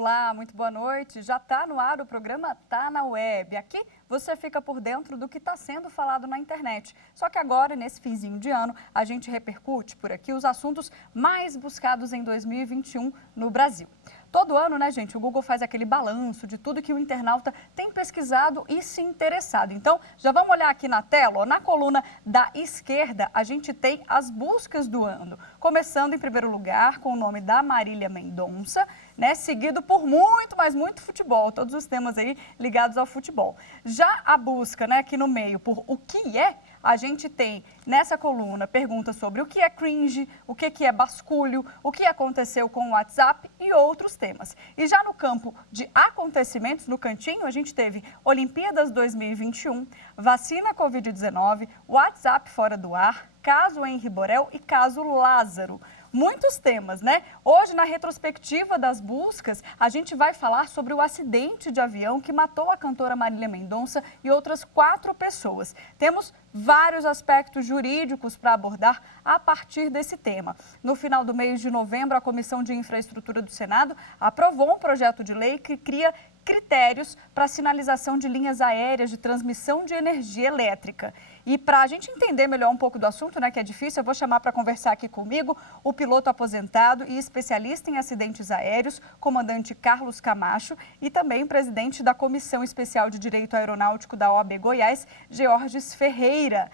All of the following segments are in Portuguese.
Olá, muito boa noite. Já está no ar o programa Tá na Web. Aqui você fica por dentro do que está sendo falado na internet. Só que agora, nesse finzinho de ano, a gente repercute por aqui os assuntos mais buscados em 2021 no Brasil. Todo ano, né, gente, o Google faz aquele balanço de tudo que o internauta tem pesquisado e se interessado. Então, já vamos olhar aqui na tela, ó, na coluna da esquerda, a gente tem as buscas do ano. Começando em primeiro lugar com o nome da Marília Mendonça, né, seguido por muito, mas muito futebol, todos os temas aí ligados ao futebol. Já a busca, né, aqui no meio por o que é, a gente tem nessa coluna perguntas sobre o que é cringe, o que é basculho, o que aconteceu com o WhatsApp e outros temas. E já no campo de acontecimentos, no cantinho, a gente teve Olimpíadas 2021, vacina Covid-19, WhatsApp fora do ar, caso Henri Borel e caso Lázaro. Muitos temas, né? Hoje, na retrospectiva das buscas, a gente vai falar sobre o acidente de avião que matou a cantora Marília Mendonça e outras 4 pessoas. Temos vários aspectos jurídicos para abordar a partir desse tema. No final do mês de novembro, a Comissão de Infraestrutura do Senado aprovou um projeto de lei que cria critérios para sinalização de linhas aéreas de transmissão de energia elétrica. E para a gente entender melhor um pouco do assunto, né, que é difícil, eu vou chamar para conversar aqui comigo o piloto aposentado e especialista em acidentes aéreos, comandante Carlos Camacho, e também o presidente da Comissão Especial de Direito Aeronáutico da OAB Goiás, Georges Ferreira.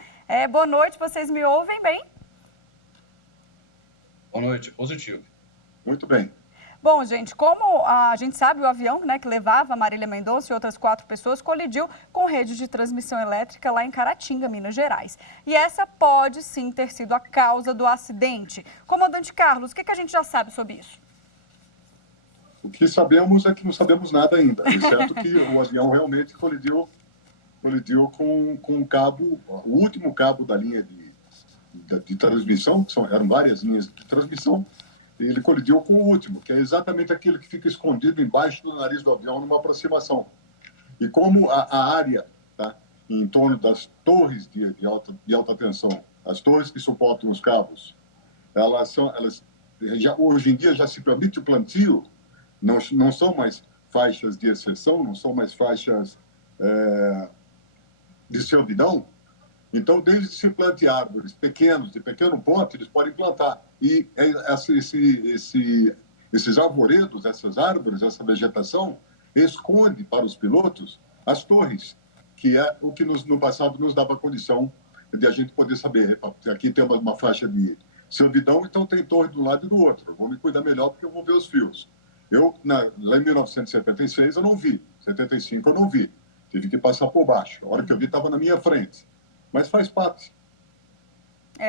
Boa noite, vocês me ouvem bem? Boa noite, positivo. Muito bem. Bom, gente, como a gente sabe, o avião, né, que levava a Marília Mendonça e outras 4 pessoas colidiu com rede de transmissão elétrica lá em Caratinga, Minas Gerais. E essa pode sim ter sido a causa do acidente. Comandante Carlos, o que a gente já sabe sobre isso? O que sabemos é que não sabemos nada ainda, exceto que o avião realmente colidiu com o cabo, o último cabo da linha de transmissão, eram várias linhas de transmissão. Ele colidiu com o último, que é exatamente aquele que fica escondido embaixo do nariz do avião numa aproximação. E como a área, tá, em torno das torres de alta tensão, as torres que suportam os cabos, hoje em dia já se permite o plantio, não são mais faixas de exceção, não são mais faixas de servidão. Então, desde que se plante árvores pequenos, de pequeno porte, eles podem plantar. E esses arvoredos, essas árvores, essa vegetação, esconde para os pilotos as torres, que é o que no passado nos dava condição de a gente poder saber. Aqui tem uma faixa de servidão, então tem torre de um lado e do outro. Eu vou me cuidar melhor porque eu vou ver os fios. Lá em 1976 eu não vi, 75 eu não vi. Tive que passar por baixo. A hora que eu vi estava na minha frente. Mas faz parte.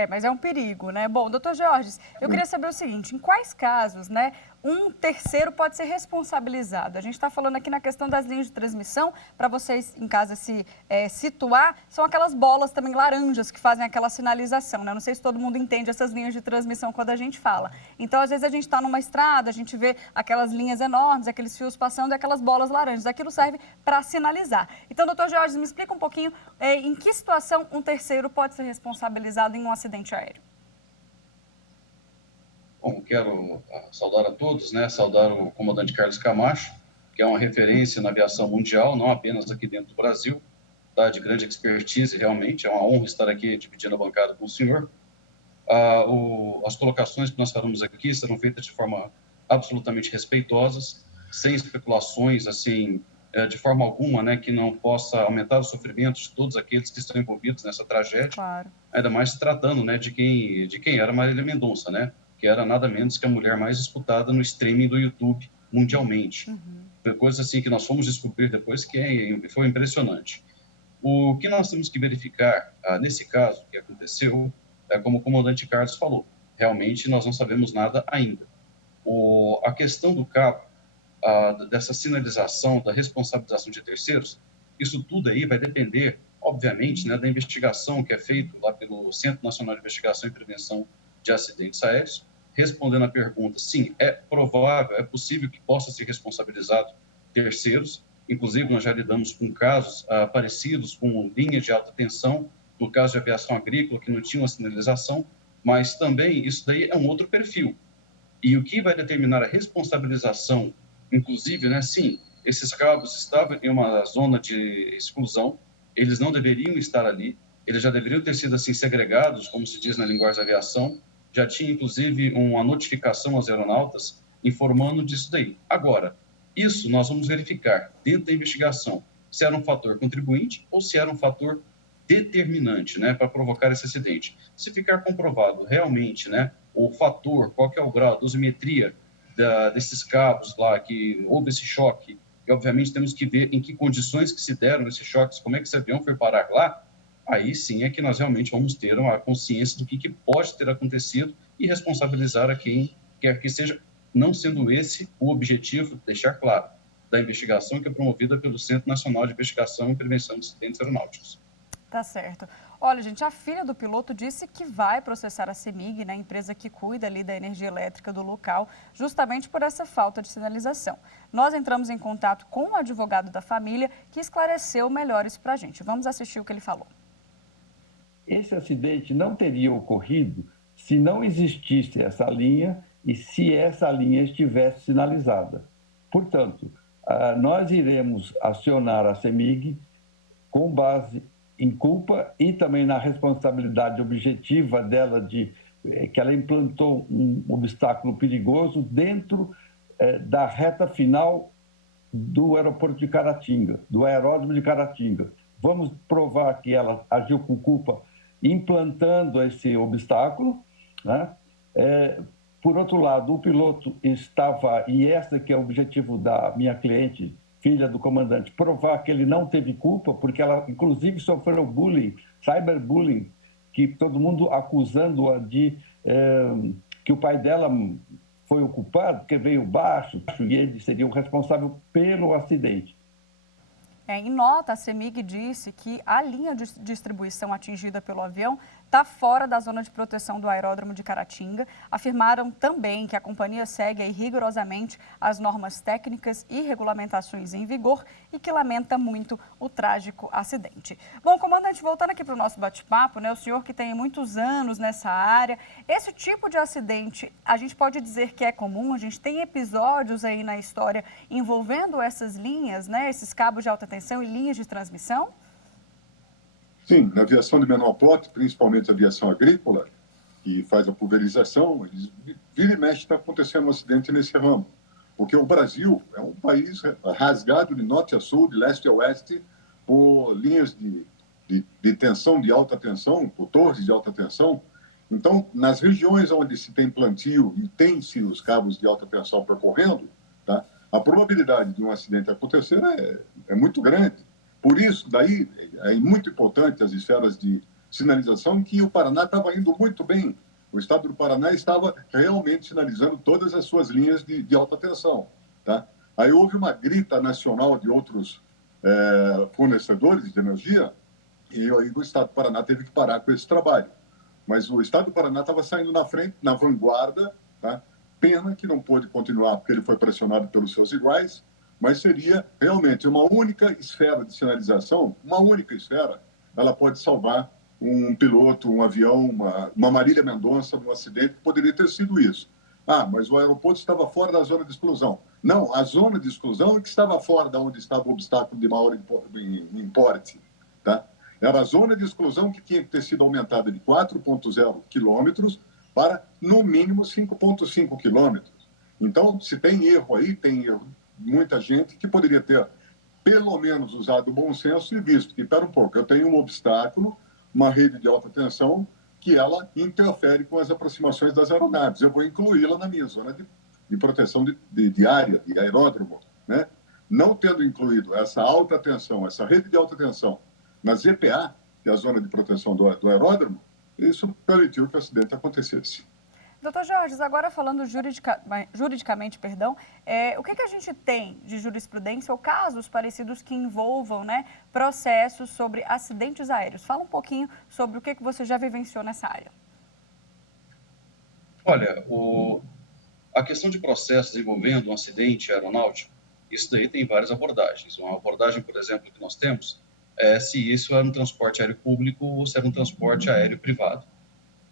Mas é um perigo, né? Bom, doutor Georges, eu queria saber o seguinte, em quais casos, né, um terceiro pode ser responsabilizado? A gente está falando aqui na questão das linhas de transmissão, para vocês em casa se situar, são aquelas bolas também laranjas que fazem aquela sinalização, né? Não sei se todo mundo entende essas linhas de transmissão quando a gente fala. Então, às vezes a gente está numa estrada, a gente vê aquelas linhas enormes, aqueles fios passando e aquelas bolas laranjas. Aquilo serve para sinalizar. Então, doutor Georges, me explica um pouquinho em que situação um terceiro pode ser responsabilizado em um acidente aéreo. Bom, quero saudar a todos, né? Saudar o comandante Carlos Camacho, que é uma referência na aviação mundial, não apenas aqui dentro do Brasil, tá? De grande expertise, realmente. É uma honra estar aqui dividindo a bancada com o senhor. As colocações que nós faremos aqui serão feitas de forma absolutamente respeitosas, sem especulações, assim, de forma alguma, né, que não possa aumentar o sofrimento de todos aqueles que estão envolvidos nessa tragédia. Claro. Ainda mais se tratando, né, de quem era Marília Mendonça, né? Que era nada menos que a mulher mais disputada no streaming do YouTube mundialmente. Foi coisa assim que nós fomos descobrir depois que foi impressionante. O que nós temos que verificar nesse caso que aconteceu é como o comandante Carlos falou, realmente nós não sabemos nada ainda. A questão do cabo, dessa sinalização, da responsabilização de terceiros, isso tudo aí vai depender, obviamente, né, da investigação que é feita lá pelo Centro Nacional de Investigação e Prevenção de Acidentes Aéreos. Respondendo à pergunta, sim, é provável, é possível que possa ser responsabilizado terceiros. Inclusive, nós já lidamos com casos parecidos com linhas de alta tensão, no caso de aviação agrícola, que não tinha uma sinalização, mas também isso daí é um outro perfil. E o que vai determinar a responsabilização inclusive, né, sim, esses cabos estavam em uma zona de exclusão, eles não deveriam estar ali, eles já deveriam ter sido assim segregados, como se diz na linguagem da aviação, já tinha inclusive uma notificação aos aeronautas informando disso daí. Agora, isso nós vamos verificar dentro da investigação se era um fator contribuinte ou se era um fator determinante, né, para provocar esse acidente. Se ficar comprovado realmente, né, o fator, qual que é o grau, a dosimetria desses cabos lá, que houve esse choque, e obviamente temos que ver em que condições que se deram esses choques, como é que esse avião foi parar lá, aí sim é que nós realmente vamos ter uma consciência do que pode ter acontecido e responsabilizar a quem quer que seja, não sendo esse o objetivo, deixar claro, da investigação que é promovida pelo Centro Nacional de Investigação e Prevenção de Acidentes Aeronáuticos. Tá certo. Olha, gente, a filha do piloto disse que vai processar a CEMIG, né, a empresa que cuida ali da energia elétrica do local, justamente por essa falta de sinalização. Nós entramos em contato com o advogado da família, que esclareceu melhor isso pra gente. Vamos assistir o que ele falou. Esse acidente não teria ocorrido se não existisse essa linha e se essa linha estivesse sinalizada. Portanto, nós iremos acionar a CEMIG com base em culpa e também na responsabilidade objetiva dela de que ela implantou um obstáculo perigoso dentro da reta final do aeroporto de Caratinga, do aeródromo de Caratinga. Vamos provar que ela agiu com culpa implantando esse obstáculo, né? Por outro lado, o piloto estava, e esse que é o objetivo da minha cliente, filha do comandante, provar que ele não teve culpa, porque ela, inclusive, sofreu bullying, cyberbullying, que todo mundo acusando-a de que o pai dela foi o culpado, porque veio baixo, e ele seria o responsável pelo acidente. Em nota, a CEMIG disse que a linha de distribuição atingida pelo avião está fora da zona de proteção do aeródromo de Caratinga. Afirmaram também que a companhia segue aí rigorosamente as normas técnicas e regulamentações em vigor e que lamenta muito o trágico acidente. Bom, comandante, voltando aqui para o nosso bate-papo, né, o senhor que tem muitos anos nessa área, esse tipo de acidente, a gente pode dizer que é comum? A gente tem episódios aí na história envolvendo essas linhas, né, esses cabos de alta tensão e linhas de transmissão? Sim, na aviação de menor porte, principalmente a aviação agrícola, que faz a pulverização, vira e mexe está acontecendo um acidente nesse ramo. Porque o Brasil é um país rasgado de norte a sul, de leste a oeste, por linhas de tensão, de alta tensão, por torres de alta tensão. Então, nas regiões onde se tem plantio e tem-se os cabos de alta tensão percorrendo, tá, a probabilidade de um acidente acontecer é muito grande. Por isso, daí, é muito importante as esferas de sinalização, que o Paraná estava indo muito bem. O estado do Paraná estava realmente sinalizando todas as suas linhas de alta tensão. Tá? Aí houve uma grita nacional de outros fornecedores de energia, e aí o estado do Paraná teve que parar com esse trabalho. Mas o estado do Paraná estava saindo na frente, na vanguarda, tá? Pena que não pôde continuar, porque ele foi pressionado pelos seus iguais, mas seria realmente uma única esfera de sinalização, uma única esfera, ela pode salvar um piloto, um avião, uma Marília Mendonça, num acidente, poderia ter sido isso. Ah, mas o aeroporto estava fora da zona de exclusão. Não, a zona de exclusão é que estava fora de onde estava o obstáculo de maior importe. Tá? Era a zona de exclusão que tinha que ter sido aumentada de 4,0 quilômetros para, no mínimo, 5,5 quilômetros. Então, se tem erro aí, tem erro muita gente que poderia ter, pelo menos, usado o bom senso e visto que, espera um pouco, eu tenho um obstáculo, uma rede de alta tensão, que ela interfere com as aproximações das aeronaves. Eu vou incluí-la na minha zona de proteção de área, de aeródromo. Né? Não tendo incluído essa alta tensão, essa rede de alta tensão, na ZPA, que é a zona de proteção do aeródromo, isso permitiu que o acidente acontecesse. Doutor Jorge, agora falando juridicamente, o que a gente tem de jurisprudência ou casos parecidos que envolvam, né, processos sobre acidentes aéreos? Fala um pouquinho sobre o que você já vivenciou nessa área. Olha, a questão de processos envolvendo um acidente aeronáutico, isso daí tem várias abordagens. Uma abordagem, por exemplo, que nós temos é se isso era um transporte aéreo público ou se era um transporte aéreo privado.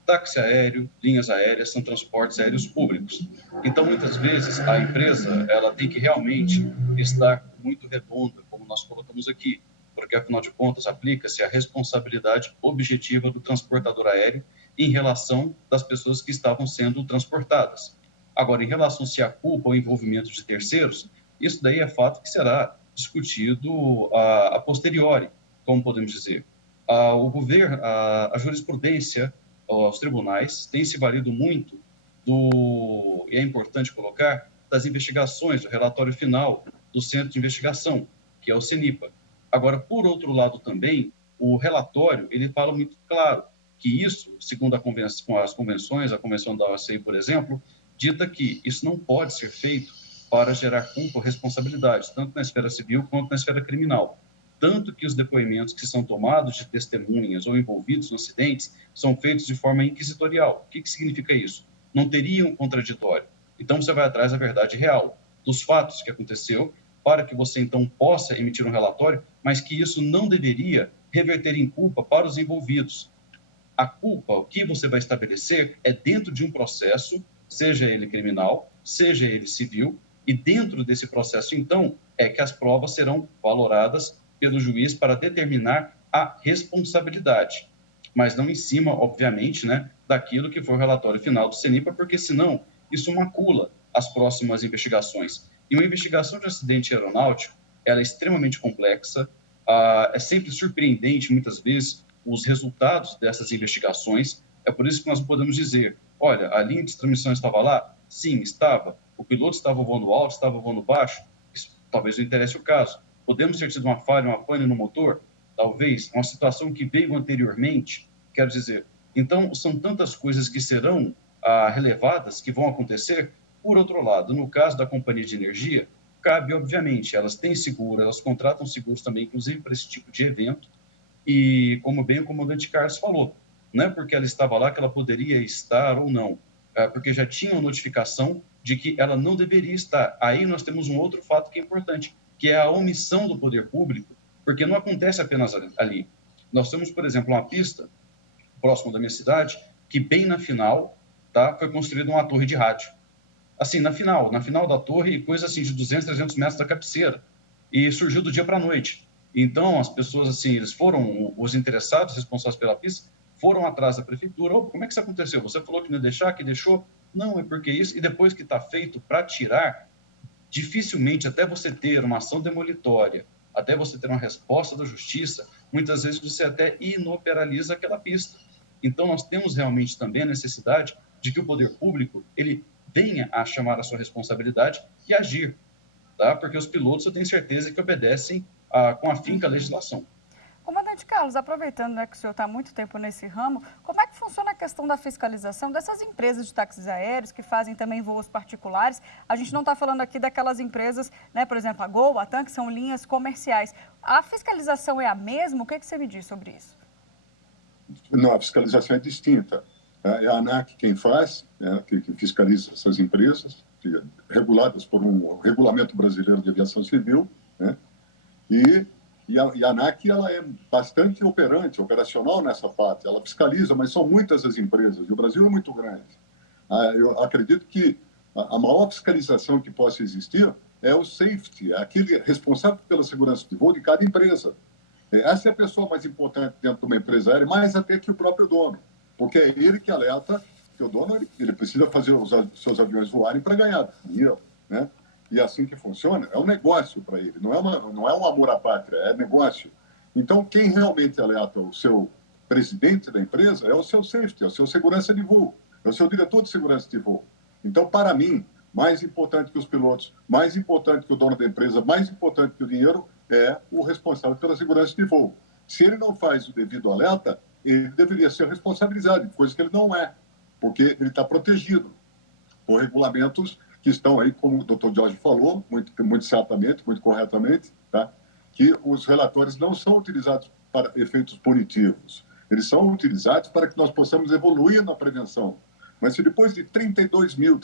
táxi aéreo, linhas aéreas, são transportes aéreos públicos. Então, muitas vezes, a empresa ela tem que realmente estar muito redonda, como nós colocamos aqui, porque, afinal de contas, aplica-se a responsabilidade objetiva do transportador aéreo em relação das pessoas que estavam sendo transportadas. Agora, em relação se há culpa ou envolvimento de terceiros, isso daí é fato que será discutido a posteriori, como podemos dizer. O governo, a jurisprudência, os tribunais têm se valido muito e é importante colocar, das investigações, do relatório final do Centro de Investigação, que é o CENIPA. Agora, por outro lado também, o relatório, ele fala muito claro que isso, segundo as convenções, a Convenção da OACI, por exemplo, dita que isso não pode ser feito para gerar culpa ou responsabilidade, tanto na esfera civil quanto na esfera criminal. Tanto que os depoimentos que são tomados de testemunhas ou envolvidos nos acidentes são feitos de forma inquisitorial. O que significa isso? Não teria um contraditório. Então, você vai atrás da verdade real, dos fatos que aconteceu, para que você, então, possa emitir um relatório, mas que isso não deveria reverter em culpa para os envolvidos. A culpa, o que você vai estabelecer, é dentro de um processo, seja ele criminal, seja ele civil, e dentro desse processo, então, é que as provas serão valoradas pelo juiz para determinar a responsabilidade, mas não em cima, obviamente, né, daquilo que foi o relatório final do CENIPA, porque senão isso macula as próximas investigações. E uma investigação de acidente aeronáutico, ela é extremamente complexa, é sempre surpreendente, muitas vezes, os resultados dessas investigações. É por isso que nós podemos dizer, olha, a linha de transmissão estava lá? Sim, estava. O piloto estava voando alto, estava voando baixo? Isso talvez não interesse o caso. Podemos ter tido uma falha, uma pane no motor? Talvez. Uma situação que veio anteriormente? Quero dizer, então, são tantas coisas que serão relevadas, que vão acontecer. Por outro lado, no caso da companhia de energia, cabe, obviamente, elas têm seguro, elas contratam seguros também, inclusive para esse tipo de evento, e como bem o comandante Carlos falou, não é porque ela estava lá que ela poderia estar ou não, porque já tinha uma notificação de que ela não deveria estar. Aí nós temos um outro fato que é importante, que é a omissão do poder público, porque não acontece apenas ali. Nós temos, por exemplo, uma pista próximo da minha cidade, que bem na final, tá, foi construída uma torre de rádio. Assim, na final da torre, coisa assim de 200, 300 metros da cabeceira. E surgiu do dia para a noite. Então, as pessoas, assim, eles foram, os interessados, responsáveis pela pista, foram atrás da prefeitura. Oh, como é que isso aconteceu? Você falou que não ia deixar, que deixou? Não, é porque isso. E depois que está feito para tirar, dificilmente, até você ter uma ação demolitória, até você ter uma resposta da justiça, muitas vezes você até inoperaliza aquela pista. Então, nós temos realmente também a necessidade de que o poder público, ele venha a chamar a sua responsabilidade e agir, tá? Porque os pilotos, eu tenho certeza que obedecem com afinco à legislação. Comandante Carlos, aproveitando, né, que o senhor está há muito tempo nesse ramo, como é que funciona a questão da fiscalização dessas empresas de táxis aéreos que fazem também voos particulares? A gente não está falando aqui daquelas empresas, né, por exemplo, a Gol, a TAM, que são linhas comerciais. A fiscalização é a mesma? O que você me diz sobre isso? Não, a fiscalização é distinta. É a ANAC quem faz, que fiscaliza essas empresas, reguladas por um regulamento brasileiro de aviação civil, né? E a ANAC ela é bastante operacional nessa parte. Ela fiscaliza, mas são muitas as empresas. E o Brasil é muito grande. Eu acredito que a maior fiscalização que possa existir é o safety, aquele responsável pela segurança de voo de cada empresa. Essa é a pessoa mais importante dentro de uma empresa aérea, mais até que o próprio dono. Porque é ele que alerta que o dono ele precisa fazer os seus aviões voarem para ganhar dinheiro, né? E é assim que funciona, é um negócio para ele, não é um amor à pátria, é negócio. Então, quem realmente alerta o seu presidente da empresa é o seu safety, é o seu segurança de voo, é o seu diretor de segurança de voo. Então, para mim, mais importante que os pilotos, mais importante que o dono da empresa, mais importante que o dinheiro é o responsável pela segurança de voo. Se ele não faz o devido alerta, ele deveria ser responsabilizado, coisa que ele não é, porque ele está protegido por regulamentos que estão aí, como o Dr. Jorge falou, muito certamente, muito corretamente, tá? Que os relatórios não são utilizados para efeitos punitivos. Eles são utilizados para que nós possamos evoluir na prevenção. Mas se depois de 33 mil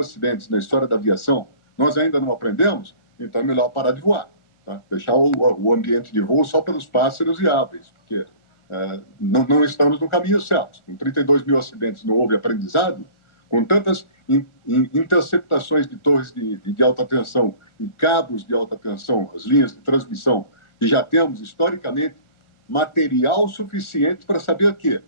acidentes na história da aviação, nós ainda não aprendemos, então é melhor parar de voar. Tá? Deixar o ambiente de voo só pelos pássaros e aves, porque não estamos no caminho certo. Com 32 mil acidentes não houve aprendizado, com tantas interceptações de torres de alta tensão e cabos de alta tensão, as linhas de transmissão, e já temos, historicamente, material suficiente para saber que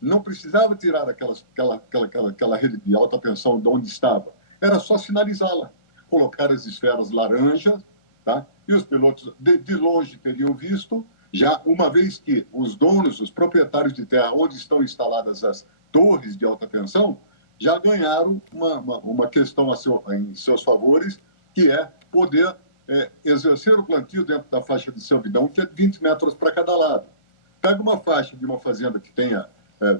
não precisava tirar aquela rede de alta tensão de onde estava, era só sinalizá-la, colocar as esferas laranjas, tá? E os pilotos de longe teriam visto, já uma vez que os donos, os proprietários de terra onde estão instaladas as torres de alta tensão, já ganharam uma questão em seus favores, que é poder exercer o plantio dentro da faixa de servidão, que é 20 metros para cada lado. Pega uma faixa de uma fazenda que tenha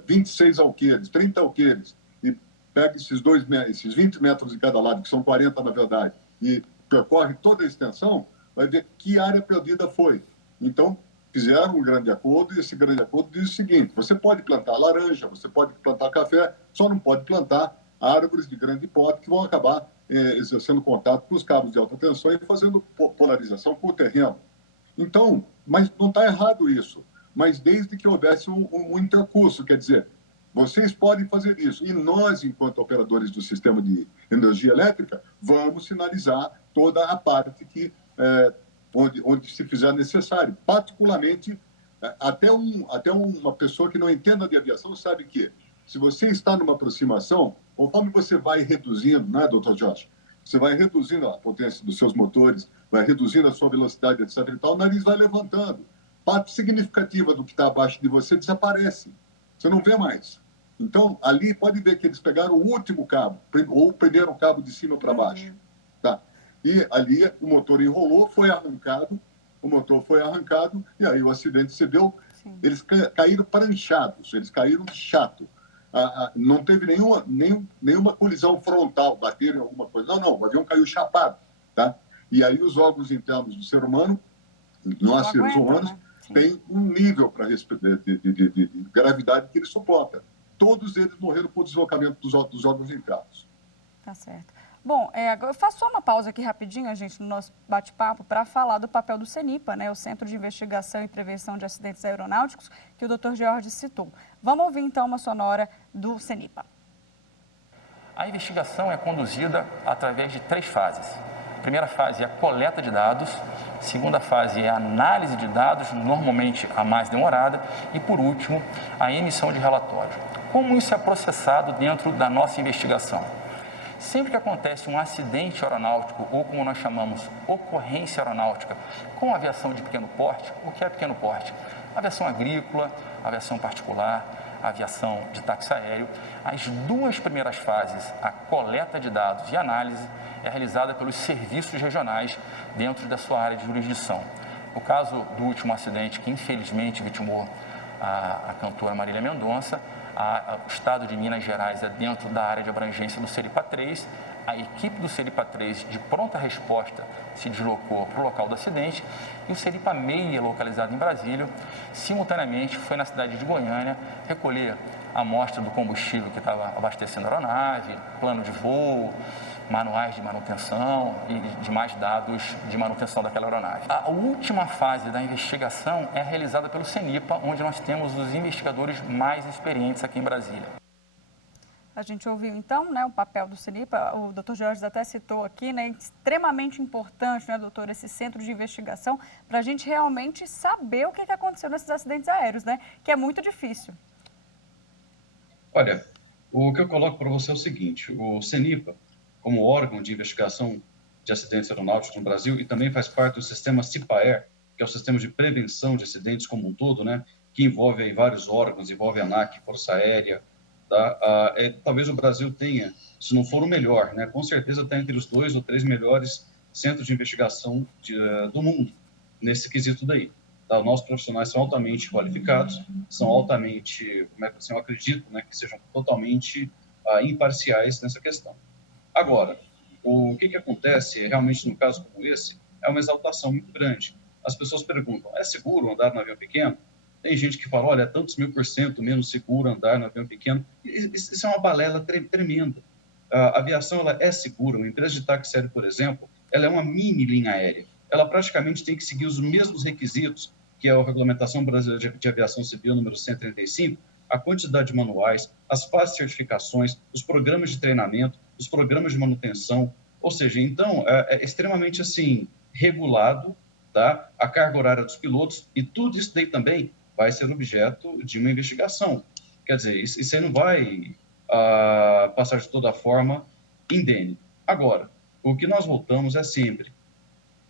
26 alqueires, 30 alqueires, e pega esses 20 metros de cada lado, que são 40 na verdade, e percorre toda a extensão, vai ver que área perdida foi. Então, fizeram um grande acordo, e esse grande acordo diz o seguinte: você pode plantar laranja, você pode plantar café, só não pode plantar árvores de grande porte que vão acabar exercendo contato com os cabos de alta tensão e fazendo polarização com o terreno. Então, mas não está errado isso, mas desde que houvesse um intercurso, quer dizer, vocês podem fazer isso, e nós, enquanto operadores do sistema de energia elétrica, vamos sinalizar toda a parte que onde se fizer necessário. Particularmente, até uma pessoa que não entenda de aviação sabe que, se você está numa aproximação, conforme você vai reduzindo, né, doutor Jorge? Você vai reduzindo a potência dos seus motores, vai reduzindo a sua velocidade, etc. e tal, o nariz vai levantando. Parte significativa do que está abaixo de você desaparece. Você não vê mais. Então, ali pode ver que eles pegaram o último cabo, ou prenderam o cabo de cima para baixo. Tá? E ali o motor enrolou, o motor foi arrancado, e aí o acidente se deu. Sim. Eles caíram pranchados, eles caíram chato. Não teve nenhuma colisão frontal, bateram em alguma coisa. Não, o avião caiu chapado. Tá? E aí os órgãos internos do ser humano, nós seres humanos, tem um nível de gravidade que ele suporta. Todos eles morreram por deslocamento dos órgãos internos. Tá certo. Bom, agora eu faço só uma pausa aqui rapidinho, gente, no nosso bate-papo, para falar do papel do CENIPA, né, o Centro de Investigação e Prevenção de Acidentes Aeronáuticos, que o Dr. George citou. Vamos ouvir, então, uma sonora do CENIPA. A investigação é conduzida através de 3 fases. A primeira fase é a coleta de dados, a segunda fase é a análise de dados, normalmente a mais demorada, e, por último, a emissão de relatório. Como isso é processado dentro da nossa investigação? Sempre que acontece um acidente aeronáutico, ou como nós chamamos, ocorrência aeronáutica, com aviação de pequeno porte, o que é pequeno porte? Aviação agrícola, aviação particular, aviação de táxi aéreo. As 2 primeiras fases, a coleta de dados e análise, é realizada pelos serviços regionais dentro da sua área de jurisdição. No caso do último acidente, que infelizmente vitimou a cantora Marília Mendonça, o estado de Minas Gerais é dentro da área de abrangência do CENIPA 3, a equipe do CENIPA 3 de pronta resposta se deslocou para o local do acidente e o CENIPA 6, localizado em Brasília, simultaneamente foi na cidade de Goiânia recolher a amostra do combustível que estava abastecendo a aeronave, plano de voo, manuais de manutenção e demais dados de manutenção daquela aeronave. A última fase da investigação é realizada pelo CENIPA, onde nós temos os investigadores mais experientes aqui em Brasília. A gente ouviu, então, né, o papel do CENIPA, o Dr. Jorge até citou aqui, né, extremamente importante, né, doutor, esse centro de investigação, para a gente realmente saber o que aconteceu nesses acidentes aéreos, né, que é muito difícil. Olha, o que eu coloco para você é o seguinte: o CENIPA, como órgão de investigação de acidentes aeronáuticos no Brasil, e também faz parte do sistema CIPAER, que é o sistema de prevenção de acidentes como um todo, né, que envolve aí vários órgãos, envolve a ANAC, Força Aérea. Tá? Talvez o Brasil tenha, se não for o melhor, né, com certeza está entre os 2 ou 3 melhores centros de investigação do mundo, nesse quesito daí. Tá? Os nossos profissionais são altamente qualificados, são altamente, como é que assim, eu acredito, né, que sejam totalmente imparciais nessa questão. Agora, o que acontece realmente no caso como esse é uma exaltação muito grande. As pessoas perguntam: é seguro andar no avião pequeno? Tem gente que fala: olha, é tantos 1000% menos seguro andar no avião pequeno. Isso é uma balela tremenda. A aviação ela é segura. Uma empresa de táxi aéreo, por exemplo, ela é uma mini linha aérea. Ela praticamente tem que seguir os mesmos requisitos que é a Regulamentação Brasileira de Aviação Civil número 135, a quantidade de manuais, as fases de certificações, os programas de treinamento, os programas de manutenção, ou seja, então, é extremamente, assim, regulado, tá? A carga horária dos pilotos, e tudo isso daí também vai ser objeto de uma investigação. Quer dizer, isso aí não vai passar de toda forma indene. Agora, o que nós voltamos é sempre,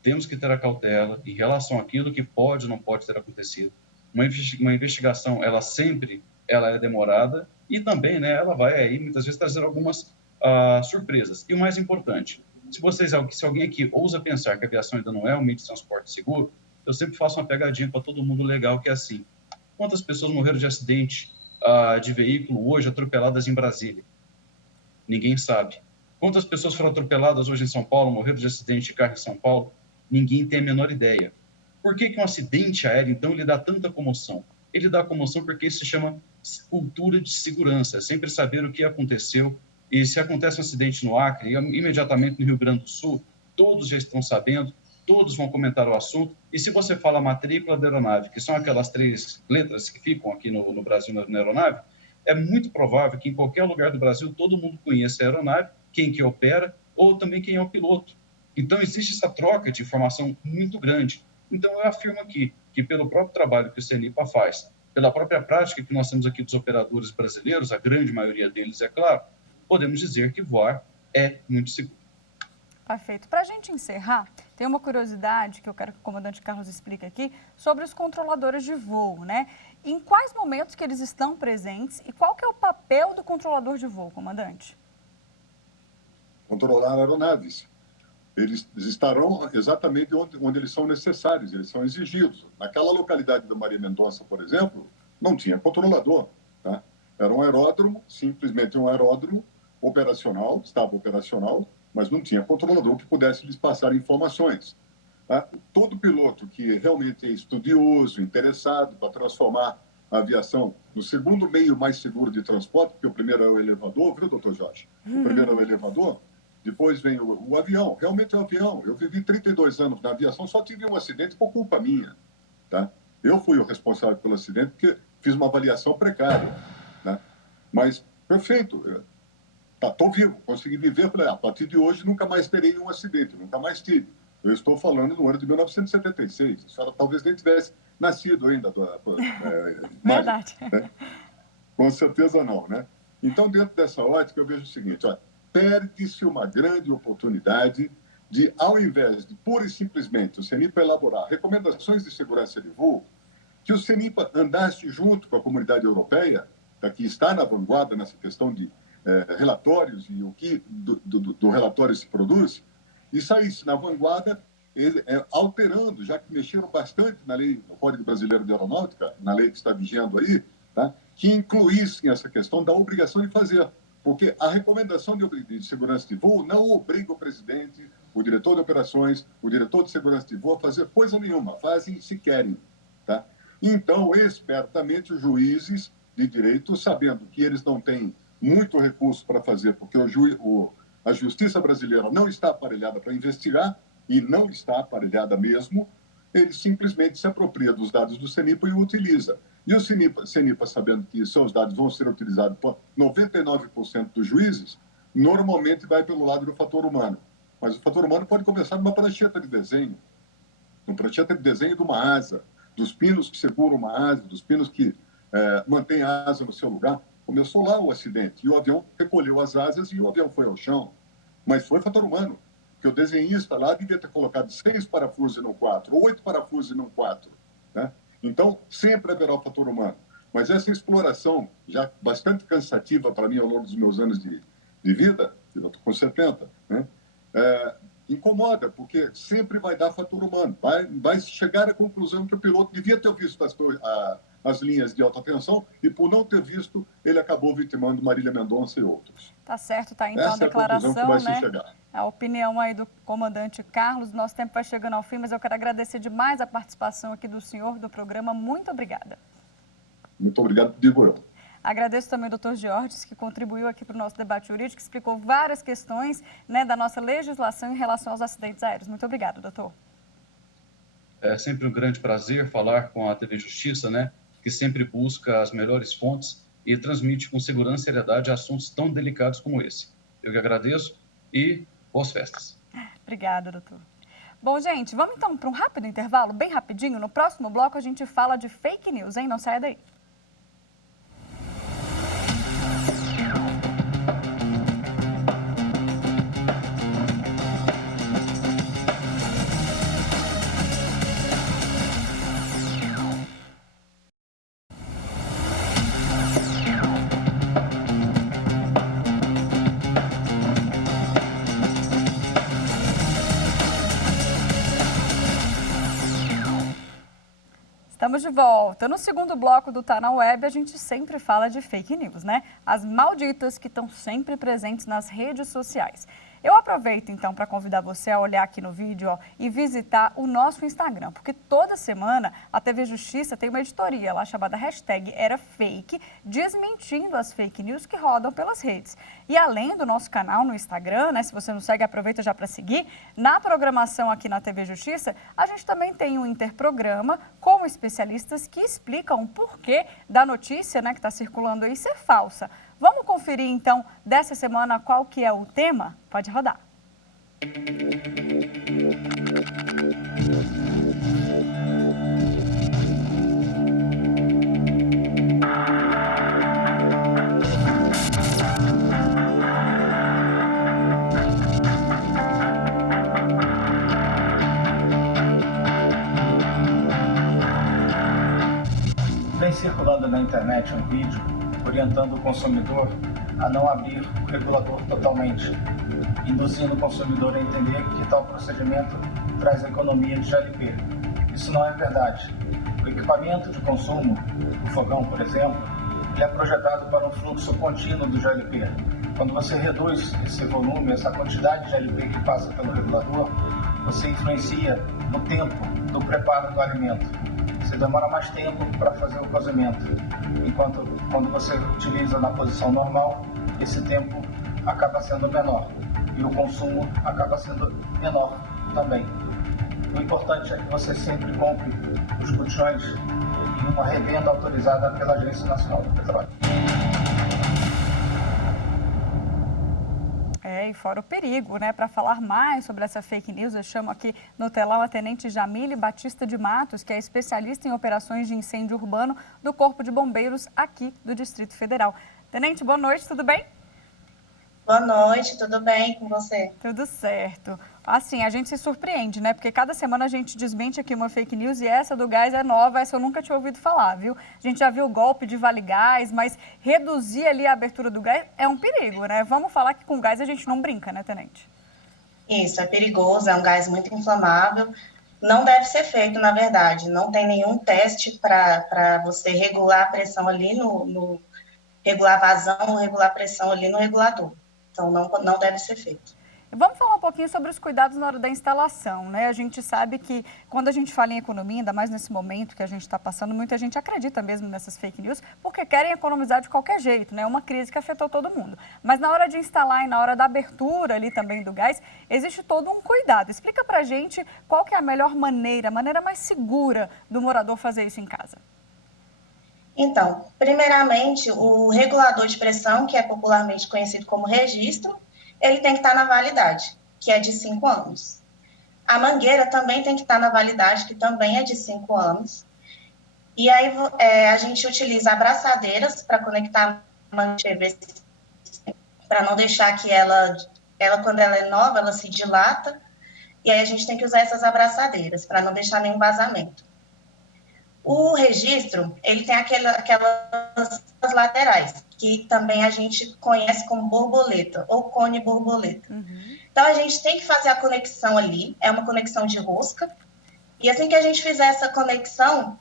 temos que ter a cautela em relação àquilo que pode ou não pode ter acontecido. Uma investigação, ela sempre é demorada e também, né, ela vai aí muitas vezes trazer algumas surpresas. E o mais importante, se alguém aqui ousa pensar que a aviação ainda não é um meio de transporte seguro, eu sempre faço uma pegadinha para todo mundo legal, que é assim: quantas pessoas morreram de acidente de veículo hoje atropeladas em Brasília? Ninguém sabe. Quantas pessoas foram atropeladas hoje em São Paulo, morreram de acidente de carro em São Paulo? Ninguém tem a menor ideia. Por que um acidente aéreo, então, ele dá tanta comoção? Ele dá comoção porque isso se chama cultura de segurança, é sempre saber o que aconteceu. E se acontece um acidente no Acre, imediatamente no Rio Grande do Sul, todos já estão sabendo, todos vão comentar o assunto. E se você fala a matrícula da aeronave, que são aquelas 3 letras que ficam aqui no Brasil na aeronave, é muito provável que em qualquer lugar do Brasil todo mundo conheça a aeronave, quem que opera ou também quem é o piloto. Então, existe essa troca de informação muito grande. Então, eu afirmo aqui que pelo próprio trabalho que o CENIPA faz, pela própria prática que nós temos aqui dos operadores brasileiros, a grande maioria deles, é claro, podemos dizer que voar é muito seguro. Perfeito. Para a gente encerrar, tem uma curiosidade que eu quero que o comandante Carlos explique aqui sobre os controladores de voo, né? Em quais momentos que eles estão presentes e qual que é o papel do controlador de voo, comandante? Controlar aeronaves. Eles estarão exatamente onde eles são necessários, eles são exigidos. Naquela localidade da Maria Mendonça, por exemplo, não tinha controlador. Tá? Era um aeródromo, simplesmente um aeródromo operacional, estava operacional, mas não tinha controlador que pudesse lhes passar informações. Tá? Todo piloto que realmente é estudioso, interessado para transformar a aviação no segundo meio mais seguro de transporte, porque o primeiro é o elevador, viu, doutor Jorge? O primeiro é o elevador, depois vem o avião, realmente é o avião. Eu vivi 32 anos na aviação, só tive um acidente por culpa minha. Tá? Eu fui o responsável pelo acidente porque fiz uma avaliação precária. Né? Mas, perfeito, estou vivo, consegui viver. Falei, a partir de hoje nunca mais terei um acidente, nunca mais tive. Eu estou falando do ano de 1976. A senhora talvez nem tivesse nascido ainda. Verdade. Né? Com certeza não, né? Então, dentro dessa ótica, eu vejo o seguinte, ó, perde-se uma grande oportunidade de, ao invés de pura e simplesmente o CENIPA elaborar recomendações de segurança de voo, que o CENIPA andasse junto com a comunidade europeia, que está na vanguarda nessa questão de relatórios e o que do relatório se produz, e saísse na vanguarda alterando, já que mexeram bastante na lei, no Código Brasileiro de Aeronáutica, na lei que está vigiando aí, tá? Que incluíssem essa questão da obrigação de fazer. Porque a recomendação de segurança de voo não obriga o presidente, o diretor de operações, o diretor de segurança de voo a fazer coisa nenhuma, fazem se querem. Tá? Então, espertamente, os juízes de direito, sabendo que eles não têm muito recurso para fazer, porque a justiça brasileira não está aparelhada para investigar, e não está aparelhada mesmo, ele simplesmente se apropria dos dados do CENIPA e o utiliza. E o CENIPA, sabendo que seus dados vão ser utilizados por 99% dos juízes, normalmente vai pelo lado do fator humano. Mas o fator humano pode começar numa prancheta de desenho. Uma prancheta de desenho de uma asa, dos pinos que seguram uma asa, dos pinos que mantêm a asa no seu lugar. Começou lá o acidente, e o avião recolheu as asas e o avião foi ao chão. Mas foi fator humano, porque o desenhista lá devia ter colocado 6 parafusos e não 4, 8 parafusos e não 4, né? Então, sempre haverá o fator humano. Mas essa exploração, já bastante cansativa para mim ao longo dos meus anos de vida, eu estou com 70, né? Incomoda, porque sempre vai dar fator humano. Vai chegar à conclusão que o piloto devia ter visto as linhas de alta tensão e, por não ter visto, ele acabou vitimando Marília Mendonça e outros. Tá certo, tá então essa a declaração, é a conclusão que vai né? se chegar. A opinião aí do comandante Carlos. Nosso tempo vai chegando ao fim, mas eu quero agradecer demais a participação aqui do senhor do programa. Muito obrigada. Muito obrigado, digo eu. Agradeço também ao doutor Georges, que contribuiu aqui para o nosso debate jurídico, explicou várias questões, né, da nossa legislação em relação aos acidentes aéreos. Muito obrigada, doutor. É sempre um grande prazer falar com a TV Justiça, né, que sempre busca as melhores fontes e transmite com segurança e seriedade assuntos tão delicados como esse. Eu que agradeço e boas festas. Obrigada, doutor. Bom, gente, vamos então para um rápido intervalo, bem rapidinho. No próximo bloco a gente fala de fake news, hein? Não saia daí. Estamos de volta. No segundo bloco do Tá na Web, a gente sempre fala de fake news, né? As malditas que estão sempre presentes nas redes sociais. Eu aproveito, então, para convidar você a olhar aqui no vídeo e visitar o nosso Instagram, porque toda semana a TV Justiça tem uma editoria lá chamada #EraFake, desmentindo as fake news que rodam pelas redes. E além do nosso canal no Instagram, né, se você não segue, aproveita já para seguir, na programação aqui na TV Justiça, a gente também tem um interprograma com especialistas que explicam o porquê da notícia, né, que está circulando aí ser falsa. Vamos conferir, então, dessa semana qual que é o tema? Pode rodar. Vem circulando na internet um vídeo orientando o consumidor a não abrir o regulador totalmente, induzindo o consumidor a entender que tal procedimento traz economia de GLP. Isso não é verdade. O equipamento de consumo, o fogão, por exemplo, ele é projetado para um fluxo contínuo do GLP. Quando você reduz esse volume, essa quantidade de GLP que passa pelo regulador, você influencia no tempo do preparo do alimento. Você demora mais tempo para fazer o cozimento, enquanto quando você utiliza na posição normal, esse tempo acaba sendo menor e o consumo acaba sendo menor também. O importante é que você sempre compre os botijões em uma revenda autorizada pela Agência Nacional do Petróleo. E fora o perigo, né? Para falar mais sobre essa fake news, eu chamo aqui no telão a Tenente Jamile Batista de Matos, que é especialista em operações de incêndio urbano do Corpo de Bombeiros aqui do Distrito Federal. Tenente, boa noite, tudo bem? Boa noite, tudo bem com você? Tudo certo. Assim, a gente se surpreende, né? Porque cada semana a gente desmente aqui uma fake news e essa do gás é nova, essa eu nunca tinha ouvido falar, viu? A gente já viu o golpe de Vale Gás, mas reduzir ali a abertura do gás é um perigo, né? Vamos falar que com gás a gente não brinca, né, Tenente? Isso, é perigoso, é um gás muito inflamável. Não deve ser feito, na verdade. Não tem nenhum teste para você regular a pressão ali regular a vazão, regular a pressão ali no regulador. Então, não deve ser feito. Vamos falar um pouquinho sobre os cuidados na hora da instalação, né? A gente sabe que quando a gente fala em economia, ainda mais nesse momento que a gente está passando, muita gente acredita mesmo nessas fake news porque querem economizar de qualquer jeito, né? Uma crise que afetou todo mundo. Mas na hora de instalar e na hora da abertura ali também do gás, existe todo um cuidado. Explica pra gente qual que é a melhor maneira, a maneira mais segura do morador fazer isso em casa. Então, primeiramente, o regulador de pressão, que é popularmente conhecido como registro, ele tem que estar na validade, que é de 5 anos. A mangueira também tem que estar na validade, que também é de 5 anos. E aí a gente utiliza abraçadeiras para conectar a mangueira PVC, para não deixar que ela, quando ela é nova, ela se dilata. E aí a gente tem que usar essas abraçadeiras, para não deixar nenhum vazamento. O registro, ele tem aquelas laterais, que também a gente conhece como borboleta, ou cone borboleta. Uhum. Então, a gente tem que fazer a conexão ali, é uma conexão de rosca, e assim que a gente fizer essa conexão,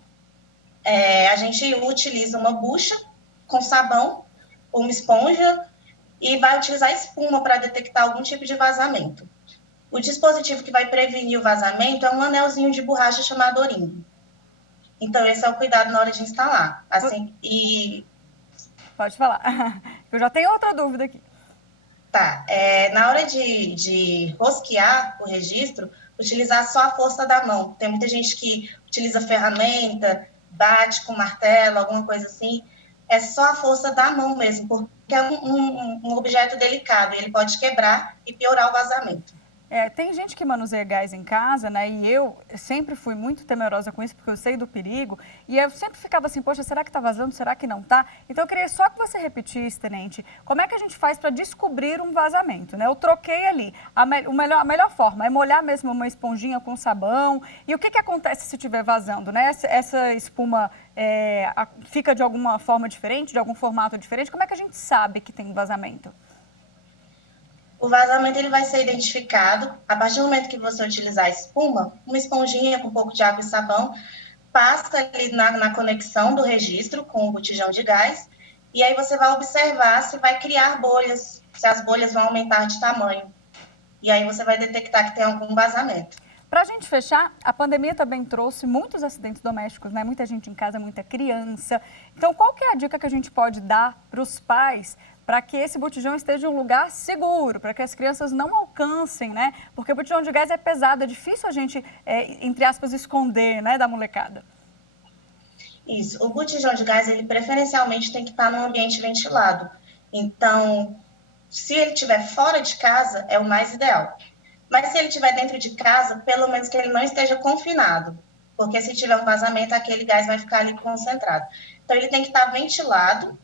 a gente utiliza uma bucha com sabão, uma esponja, e vai utilizar espuma para detectar algum tipo de vazamento. O dispositivo que vai prevenir o vazamento é um anelzinho de borracha chamado oringo. Então, esse é o cuidado na hora de instalar. Assim, Pode falar. Eu já tenho outra dúvida aqui. Tá. Na hora de rosquear o registro, utilizar só a força da mão. Tem muita gente que utiliza ferramenta, bate com martelo, alguma coisa assim. É só a força da mão mesmo, porque é um objeto delicado, ele pode quebrar e piorar o vazamento. Tem gente que manuseia gás em casa, né? E eu sempre fui muito temerosa com isso, porque eu sei do perigo. E eu sempre ficava assim, poxa, será que está vazando? Será que não está? Então eu queria só que você repetisse, tenente, como é que a gente faz para descobrir um vazamento, né? Eu troquei ali. A melhor forma é molhar mesmo uma esponjinha com sabão. E o que acontece se estiver vazando, né? Essa espuma fica de alguma forma diferente, de algum formato diferente? Como é que a gente sabe que tem um vazamento? O vazamento ele vai ser identificado a partir do momento que você utilizar a espuma, uma esponjinha com um pouco de água e sabão, passa ali na conexão do registro com o botijão de gás, e aí você vai observar se vai criar bolhas, se as bolhas vão aumentar de tamanho. E aí você vai detectar que tem algum vazamento. Para a gente fechar, a pandemia também trouxe muitos acidentes domésticos, né? Muita gente em casa, muita criança. Então, qual que é a dica que a gente pode dar para os pais para que esse botijão esteja em um lugar seguro, para que as crianças não alcancem, né? Porque o botijão de gás é pesado, é difícil a gente, entre aspas, esconder, né, da molecada. Isso. O botijão de gás, ele preferencialmente tem que estar num ambiente ventilado. Então, se ele estiver fora de casa, é o mais ideal. Mas se ele estiver dentro de casa, pelo menos que ele não esteja confinado. Porque se tiver um vazamento, aquele gás vai ficar ali concentrado. Então, ele tem que estar ventilado.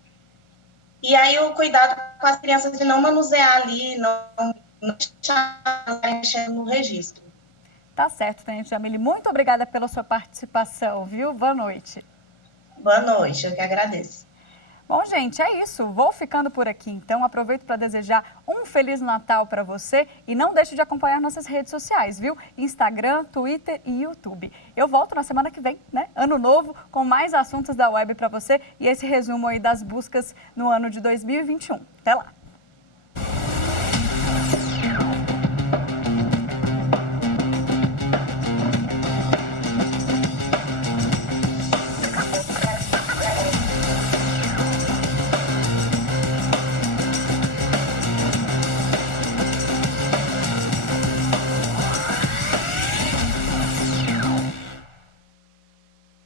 E aí o cuidado com as crianças de não manusear ali, não deixar mexendo no registro. Tá certo, tenente Jamile. Muito obrigada pela sua participação, viu? Boa noite. Boa noite, eu que agradeço. Bom, gente, é isso. Vou ficando por aqui. Então, aproveito para desejar um Feliz Natal para você e não deixe de acompanhar nossas redes sociais, viu? Instagram, Twitter e YouTube. Eu volto na semana que vem, né? Ano novo, com mais assuntos da web para você e esse resumo aí das buscas no ano de 2021. Até lá!